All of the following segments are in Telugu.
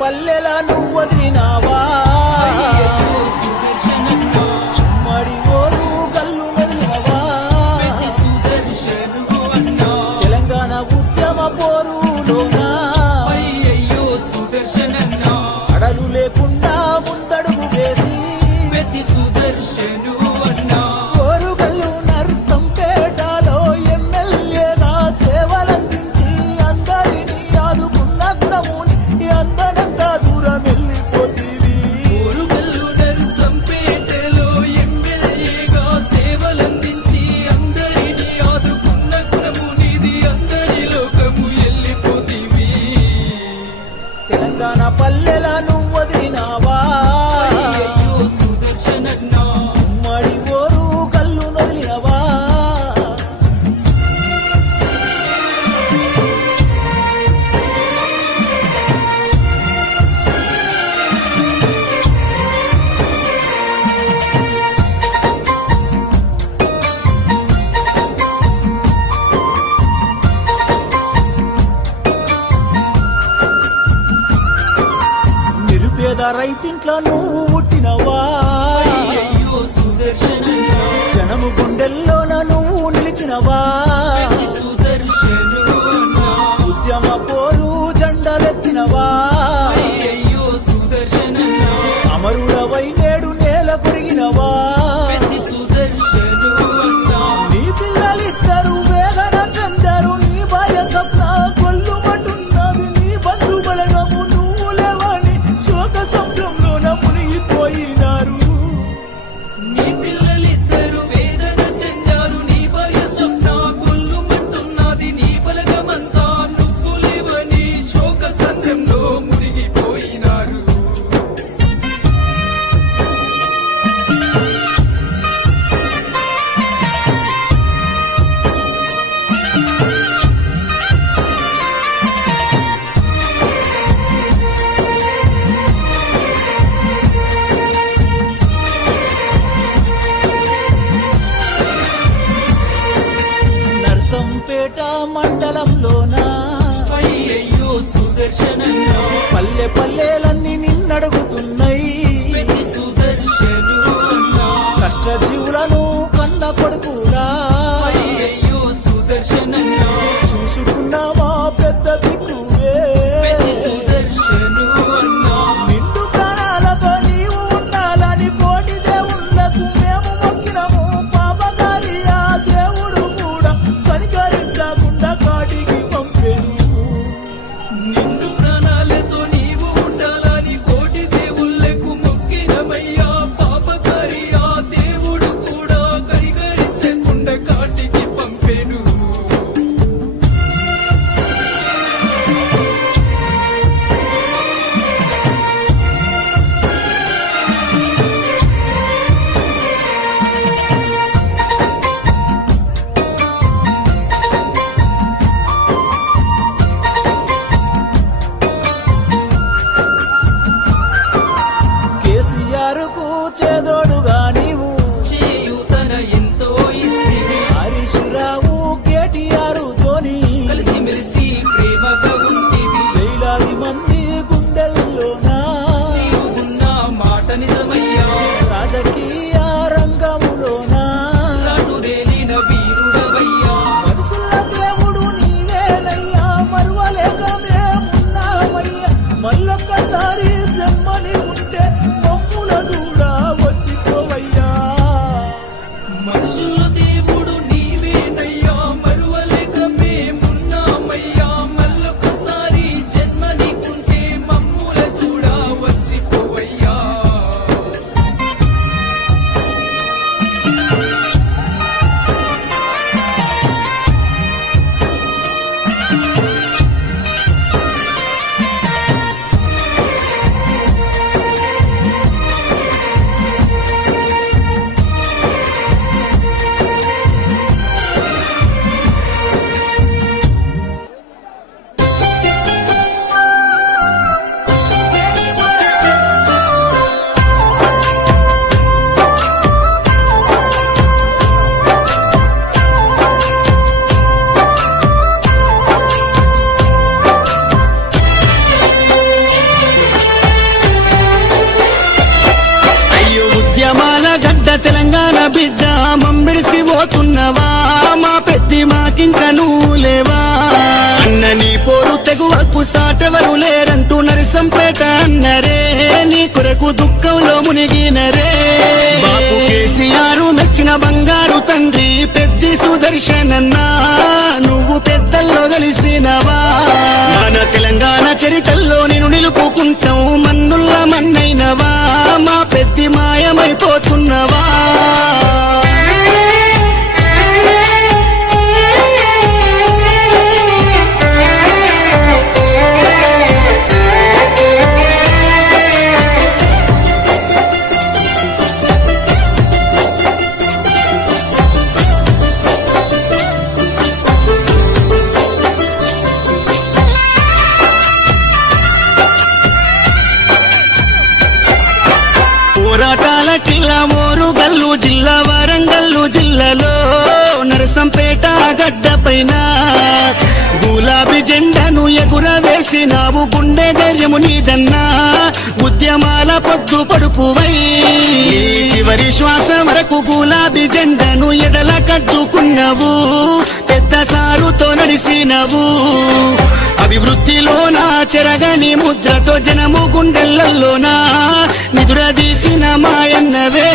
పల్లెల నువ్వు వదిలినావా ఉమ్మడి ఓరు గల్లు వదిలినవా తెలంగాణ ఉద్యమ పోరులోనా అడలు లేకుండా ముందడుగు వేసి ఓరుగల్లు నర్సంపేటలో ఎమ్మెల్యేగా సేవలందించి అందరినీ ఆదుకున్న గుణముని అందరంతా దూరం వెళ్ళిపోతీవి. ఓరుగల్లు నర్సంపేటలో ఎమ్మెల్యేగా సేవలందించి అందరినీ ఆదుకున్న గుణమునిది అందరి లోకము వెళ్ళిపోతీవి. తెలంగాణ పల్లెల నువ్వు వదిలినావా అయ్యయ్యో సుదర్శనన్నా ఉమ్మడి ఓరు గల్లు వదిలినవా నిరుపేద రైతింట్లో నువ్వు పుట్టినవా అయ్యయ్యో సుదర్శనన్నా జనము గుండెల్లోన నువ్వు నిలిచినవా సుదర్శనున్నా ఉద్యమ పోరు జెండలెత్తినవా అయ్యయ్యో సుదర్శనన్నా అమరుడవై నేడు నేల కొరిగినవా సుదర్శనున్నా నీ పిల్లలిద్దరు వేదన చెందారు నీ భార్య స్వప్న కొల్లుమంటున్నది నీ బంధు బలగము నువ్వు లేవని శోక సముద్రంలోన మునిగిపోయినారు. నీ పిల్లలిద్దరు వేదన చెందారు నీ భార్య స్వప్న గొల్లుమంటున్నది నీ బలగమంతా నువ్వు లేవని శోక సంద్రంలో మునిగిపోయినారు. నర్సంపేట మండలంలోన అయ్యయ్యో సుదర్శనన్నా పల్లె పల్లెలన్నీ నిన్నడుగుతున్నాయి. పెద్ద సుదర్శనున్నా కష్టజీవులను కన్న కొడుకులా అయ్యయ్యో సుదర్శనన్నా చూసుకున్నావా పెద్ద దిక్కువే పెద్ద సుదర్శనున్నా నిండు ప్రాణాలతో నీవు ఉండాలని కోటి దేవుళ్ళకు మేము మొక్కినము. పాపగారి ఆ దేవుడు కూడా కనికరించకుండా కాటికి పంపేను. నిండు ప్రాణాలతో నీవు ఉండాలని బిడ్డ మమ్మిడిసి పోతున్నవా మా పెద్ది మాకింక నువ్వు లేవా అన్న నీ పోరు తెగువకు సాటెవరు లేరంటూ నరసంపేట అన్నరే నీ కొరకు దుఃఖంలో మునిగినరే బాపు కేసీఆర్ మెచ్చిన బంగారు తండ్రి పెద్ది సుదర్శనన్నా నువ్వు పెద్దల్లో కలిసినవా మన తెలంగాణ చరితల్లో నేను నిలుపుకుంటావు మన్నుల్ల మన్నైనవా మా పెద్ది మాయమైపోతున్నవా పోరాటాల కిల్లా ఓరుగల్లు జిల్లా వరంగల్లు జిల్లాలో నరసంపేట గడ్డ పైన గులాబీ జెండాను ఎగురవేసినావు గుండె ధైర్యము నీదన్నా ఉద్యమాల పొద్దు పడుపువై చివరి శ్వాస వరకు గులాబీ జెండాను ఎడల కద్దుకున్నావు పెద్ద సారుతో నడిసినవు అభివృద్ధిలోనా చెరగని ముద్రతో జనము గుండెలలోనా నిదురదీసిన మాయన్నవే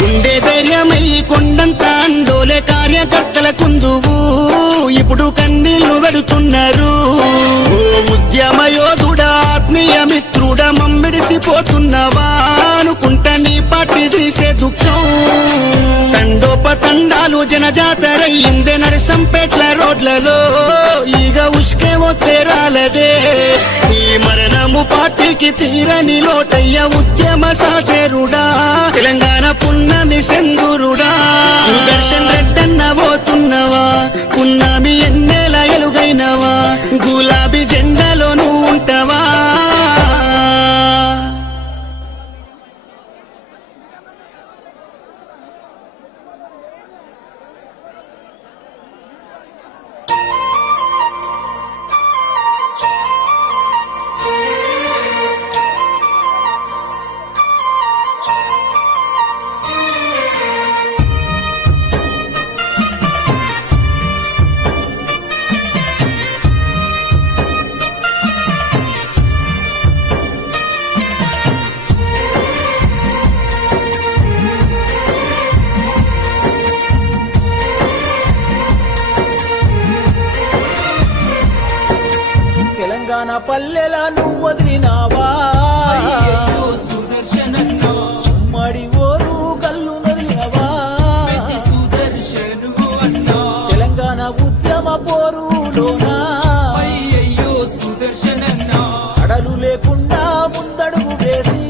గుండె ధైర్యమై కొండంత అండోలే కార్యకర్తల కుందువు ఇప్పుడు కన్నీళ్లు పెడుతున్నారు ఓ ఉద్యమ యోధుడా ఆత్మీయ మిత్రుడా మమ్మిడిసిపోతున్నవా అనుకుంటా నీ పార్టీ తీసే దుఃఖం తండోపతండాలు జనజాతరయ్యిందే నరసంపేట్ల రోడ్లలో ఈగ ఉష్కే ఒత్తేరాలదే ఈ మరణము పార్టీకి తీరని లోటయ్య ఉద్యమ సాచేరుడా తెలంగాణ పున్నమి సెందురుడా సుదర్శన్ రెడ్డన్న పోతున్నవా పున్నమి ఎన్నేల ఎలుగైనవా గులాబీ జెండాలో నువ్వు ఉంటావా తెలంగాణ పల్లెలా నువ్వు వదిలినావా అయ్యయ్యో సుదర్శనన్నా ఉమ్మడి ఓరు కల్లు వదిలినవా పెద్ది సుదర్శను అన్నా తెలంగాణ ఉద్యమ పోరులోనా అయ్యయ్యో సుదర్శనన్నా అడలు లేకుండా ముందడుగు వేసి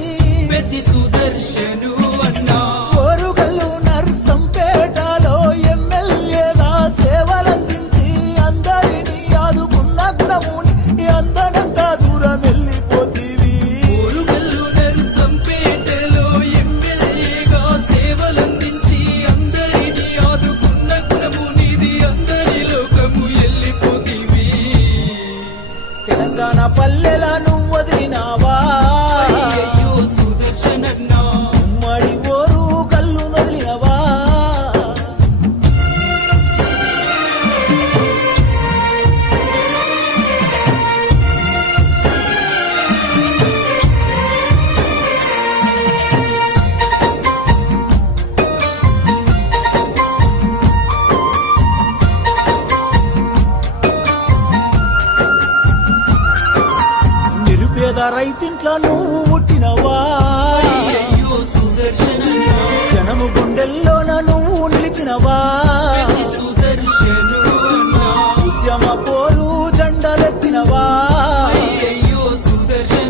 పెద్ది సుదర్శను అన్నా ఓరుగల్లు నర్సంపేటలో ఎమ్మెల్యేగా సేవలందించి అందరినీ ఆదుకున్న గుణముని అందనంతా దూరం వెళ్ళిపోతీవి ఓరుగల్లు నరసంపేటలో ఎమ్మెల్యేగా సేవలందించి అందరినీ ఆదుకున్న గుణము నీది అందరి లోకము వెళ్ళిపోతీవి తెలంగాణ పల్లెలా నువ్వు వదిలినావా అయ్యయ్యో సుదర్శనన్నా ఉమ్మడి ఓరు కల్లు వదిలినవా నిరుపేద రైతింట్లో నువ్వు పుట్టినవా అయ్యయ్యో సుదర్శనన్నా జనము గుండెల్లోన నువ్వు నిలిచినవా